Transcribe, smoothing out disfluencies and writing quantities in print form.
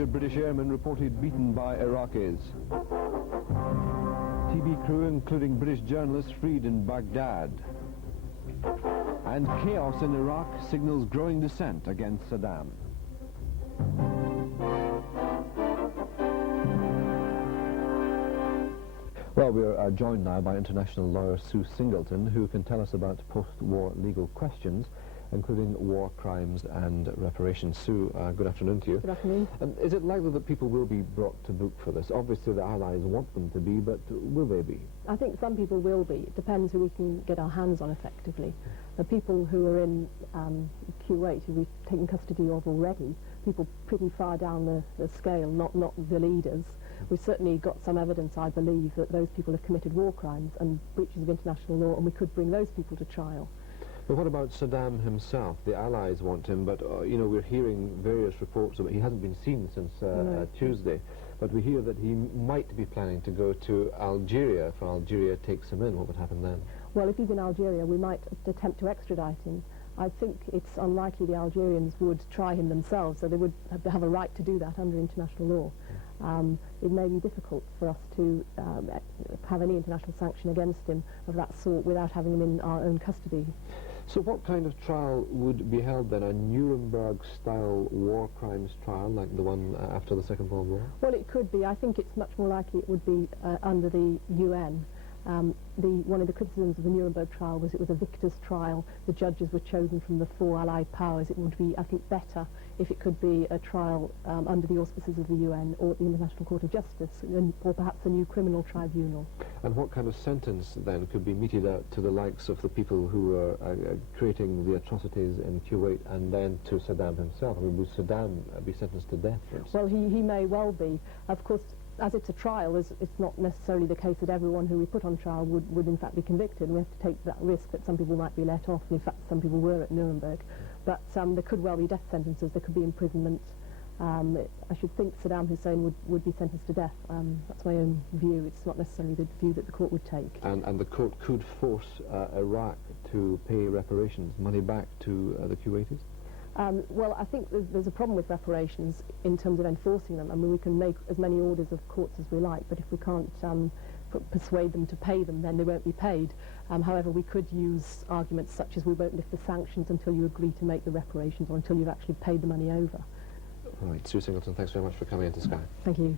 Captured British airmen reported beaten by Iraqis. TV crew, including British journalists, freed in Baghdad. And chaos in Iraq signals growing dissent against Saddam. Well, we are joined now by international lawyer Sue Singleton, who can tell us about post-war legal questions, including war crimes and reparations. Sue, good afternoon to you. Good afternoon. Is it likely that people will be brought to book for this? Obviously the Allies want them to be, but will they be? I think some people will be. It depends who we can get our hands on effectively. The people who are in Kuwait, who we've taken custody of already, people pretty far down the scale, not the leaders. We've certainly got some evidence, I believe, that those people have committed war crimes and breaches of international law, and we could bring those people to trial. But what about Saddam himself? The Allies want him, but you know, we're hearing various reports about he hasn't been seen since Tuesday, but we hear that he might be planning to go to Algeria. If Algeria takes him in, what would happen then? Well, if he's in Algeria, we might attempt to extradite him. I think it's unlikely the Algerians would try him themselves, so they would have a right to do that under international law. It may be difficult for us to have any international sanction against him of that sort without having him in our own custody. So what kind of trial would be held then? A Nuremberg-style war crimes trial like the one after the Second World War? Well, it could be. I think it's much more likely it would be under the UN. One of the criticisms of the Nuremberg trial was it was a victor's trial. The judges were chosen from the 4 Allied powers. It would be, I think, better if it could be a trial under the auspices of the UN or the International Court of Justice, or perhaps a new criminal tribunal. And what kind of sentence then could be meted out to the likes of the people who are creating the atrocities in Kuwait, and then to Saddam himself? I mean, would Saddam be sentenced to death, for instance? Well, he may well be. Of course, as it's a trial, it's not necessarily the case that everyone who we put on trial would in fact be convicted, and we have to take that risk that some people might be let off, and in fact some people were at Nuremberg. But there could well be death sentences, there could be imprisonment. I should think Saddam Hussein would be sentenced to death. That's my own view. It's not necessarily the view that the court would take. And the court could force Iraq to pay reparations, money back to the Kuwaitis? Well, I think there's a problem with reparations in terms of enforcing them. I mean, we can make as many orders of courts as we like, but if we can't persuade them to pay them, then they won't be paid. However, we could use arguments such as we won't lift the sanctions until you agree to make the reparations, or until you've actually paid the money over. Right, Sue Singleton, thanks very much for coming into Sky. Thank you.